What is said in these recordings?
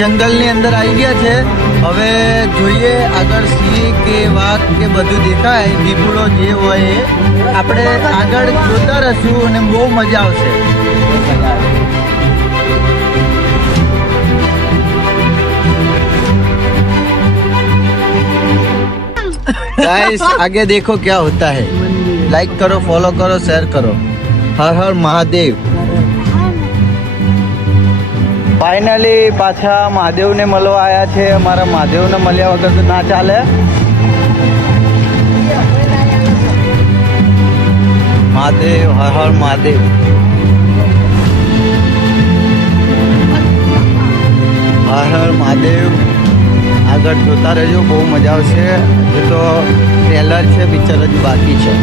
જંગલની અંદર આવી ગયા છે. હવે જોઈએ આગળ સિંહ કે વાઘ કે બધું દેખાય, દીપડો જે હોય એ આપણે આગળ જોતા રહીશું અને બહુ મજા આવશે. गाइस आगे देखो क्या होता है. लाइक करो, फॉलो करो, शेयर करो. हर हर महादेव. ફાઇનલી પાછા મહાદેવને મળવા આવ્યા છે. અમારા મહાદેવને મળ્યા વગર તો ના ચાલે. મહાદેવ, હર હર મહાદેવ. હર હર મહાદેવ. આગળ જોતા રહેજો, બહુ મજા આવશે. હજુ તો ટ્રેલર છે, પિક્ચર હજુ બાકી છે.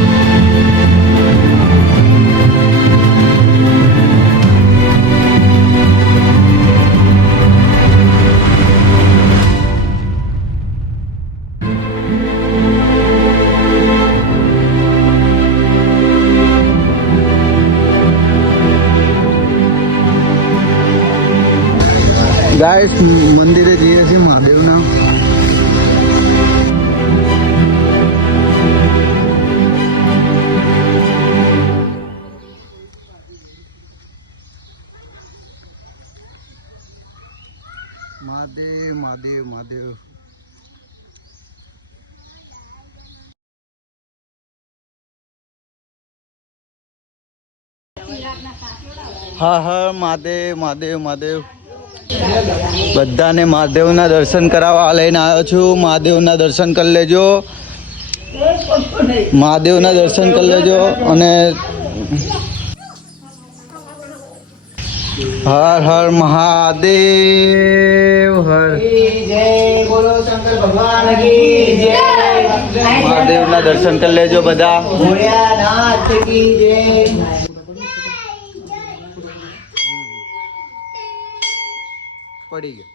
ગાઈસ મંદિરે જઈએ છીએ મહાદેવના. મહાદેવ મહાદેવ મહાદેવ. હા હા મહાદેવ મહાદેવ મહાદેવ. બધાને મહાદેવના દર્શન કરાવવા લઈને આવ્યો છું. મહાદેવના દર્શન કરી લેજો, મહાદેવના દર્શન કરી લેજો. અને હર હર મહાદેવ. હર જય બોલો શંકર ભગવાન કી જય. મહાદેવના દર્શન કરી લેજો બધા. ભોળિયાનાથ કી જય. પડી ગયો.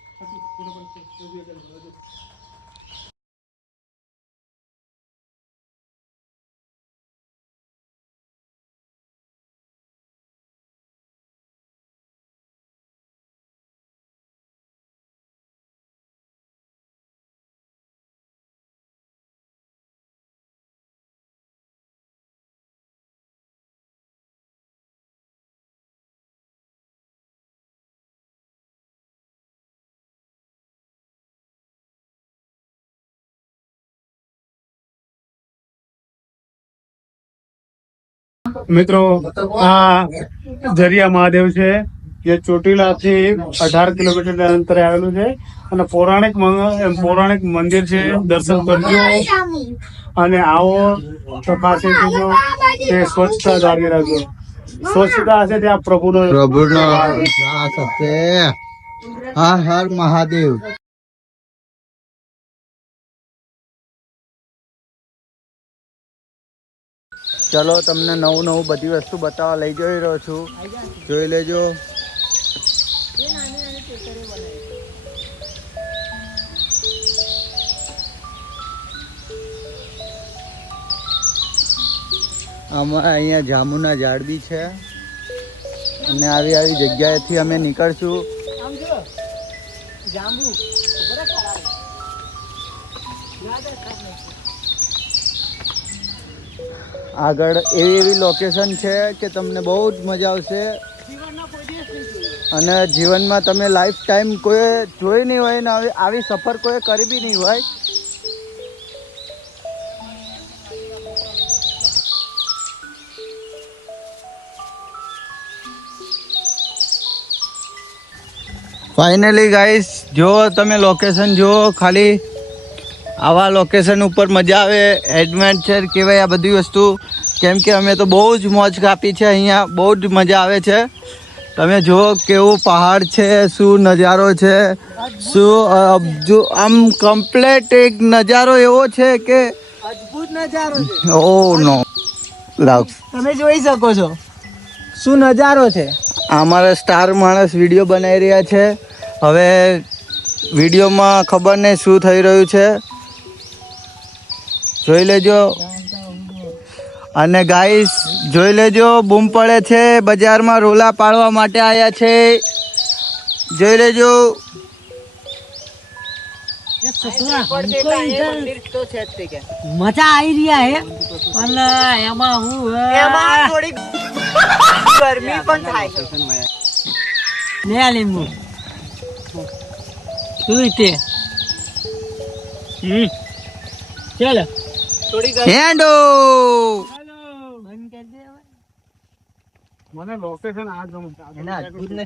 મિત્રો આ ઝરિયા મહાદેવ છે, જે ચોટીલાથી 18 કિલોમીટર અંતરે આવેલું છે અને પૌરાણિક મંદિર છે. દર્શન કરજો અને આવો ચકાસી કરજો કે સ્વચ્છતા જાળવી રાખજો. સ્વચ્છતા હશે ત્યાં પ્રભુનો હર હર મહાદેવ. ચલો તમને નવું બધી વસ્તુ બતાવવા લઈ જઈ રહ્યો છું, જોઈ લેજો. અમારા અહીંયા જાંબુના ઝાડ બી છે અને આવી જગ્યાએથી અમે નીકળશું. આગળ એવી લોકેશન છે કે તમને બહુ જ મજા આવશે અને જીવનમાં તમે લાઈફ ટાઈમ કોઈ જોઈ નહીં હોય ને આવી સફર કોઈ કરી બી નહીં હોય. ફાઇનલી ગાઈસ જો તમે લોકેશન જુઓ, ખાલી આવા લોકેશન ઉપર મજા આવે. એડવેન્ચર કહેવાય આ બધી વસ્તુ, કેમ કે અમે તો બહુ જ મોજ કાપી છે. અહીંયા બહુ જ મજા આવે છે. તમે જુઓ કેવું પહાડ છે, શું નજારો છે, શું જો આમ કમ્પ્લેટ એક નજારો એવો છે કે અદ્ભુત નજારો છે. ઓ નો લાવ તમે જોઈ શકો છો શું નજારો છે. અમારા સ્ટાર માણસ વિડીયો બનાવી રહ્યા છે. હવે વિડીયોમાં ખબર નહીં શું થઈ રહ્યું છે, જોઈ લેજો. અને ગાઈસ જોઈ લેજો, બૂમ પડે છે. બજારમાં રોલા પાડવા માટે આવ્યા છે, જોઈ લેજો. ये ससुरा हमको इधर मजा आई रिया है પણ એમાં હું થોડી ગરમી પણ થાય લે આ લીંબુ તું તે ચાલ થોડી હેન્ડો બંધ કરી દે હવે મને લોકેશન આ ગમે એના અદ્ભુત ને